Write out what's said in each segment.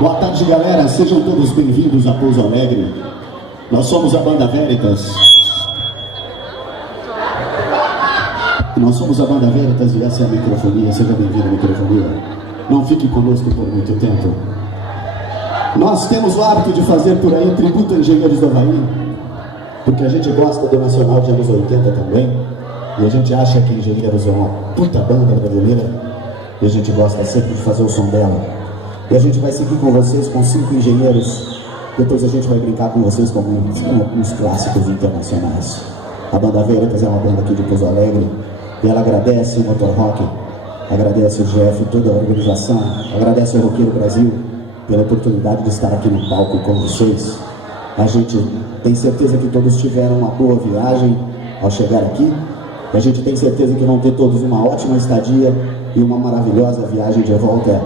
Boa tarde, galera. Sejam todos bem-vindos a Pouso Alegre. Nós somos a Banda Veritas. Nós somos a Banda Veritas e essa é a microfonia. Seja bem-vindo à microfonia. Não fique conosco por muito tempo. Nós temos o hábito de fazer por aí um tributo a Engenheiros do Havaí, porque a gente gosta do Nacional de anos 80 também, e a gente acha que Engenheiros é uma puta banda brasileira, e a gente gosta sempre de fazer o som dela. E a gente vai seguir com vocês com 5 engenheiros, depois a gente vai brincar com vocês com uns clássicos internacionais. A Banda Veritas é uma banda aqui de Pouso Alegre, e ela agradece o Motor Rock, agradece o Jeff, toda a organização, agradece o Roqueiro Brasil pela oportunidade de estar aqui no palco com vocês. A gente tem certeza que todos tiveram uma boa viagem ao chegar aqui, e a gente tem certeza que vão ter todos uma ótima estadia e uma maravilhosa viagem de volta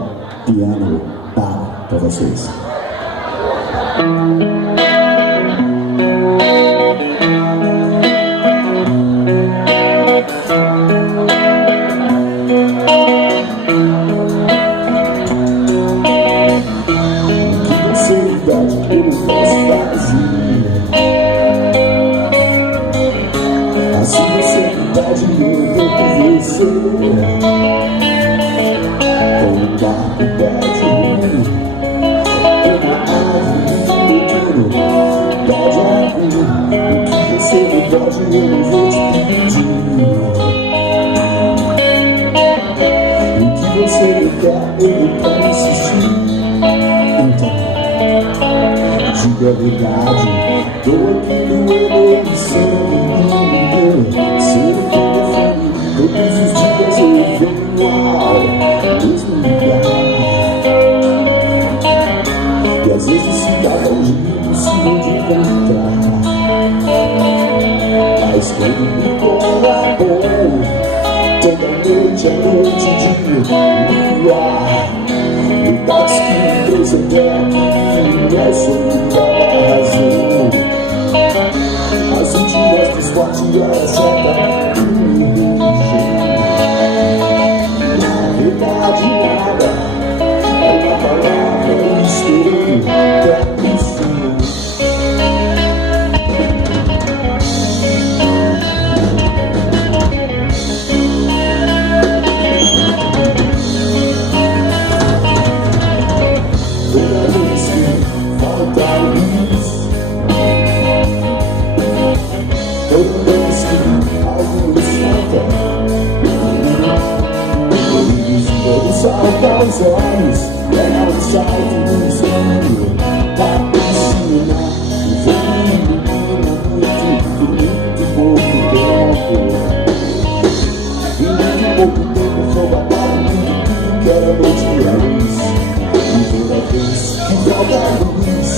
piano para vocês. Diga a verdade, tô aqui no meio, sendo ser o telefone, todos os dias eu venho ao mesmo lugar. E às vezes fica longe, impossível de encontrar. Mas quando me cobra bom, toda noite é noite de luar. No táxi que me trouxe até aqui, é o sonho da razão. As últimas 24 horas certa na verdade nada, é uma palavra esperando até o fim. Salta aos olhos, é um salto no escuro. Tá por cima, o vento ilumina muito, por muito pouco tempo. E muito pouco tempo foi babado tudo que era noite e a luz. E toda vez que falta a luz,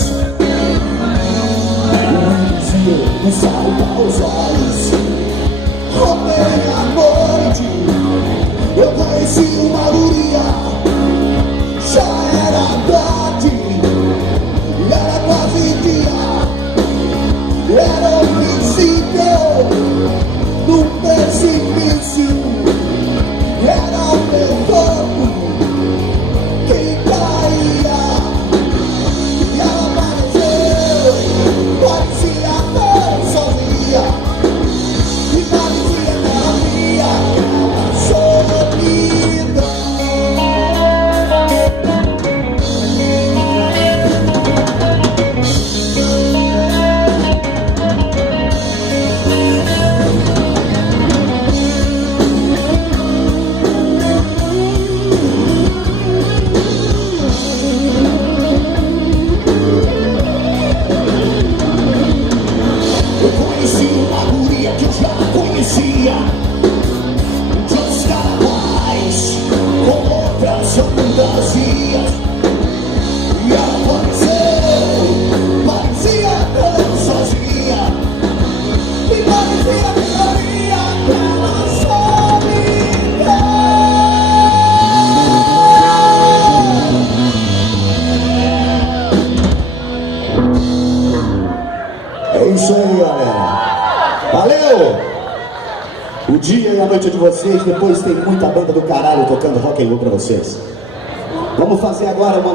o salta aos olhos. Rompei a noite, eu conheci uma guria, já era tarde, era quase dia, era o princípio do precipício, era o meu corpo que caía, e ela apareceu, parecia tão sozinha, e parecia que ela via solidão. Eu conheci uma guria que eu já conhecia, de uns carnavais com outras fantasias, e ela apareceu, parecia tão sozinha, e parecia que havia aquela solidão. É isso aí, galera. Valeu! O dia e a noite de vocês, depois tem muita banda do caralho tocando rock and roll pra vocês. Vamos fazer agora uma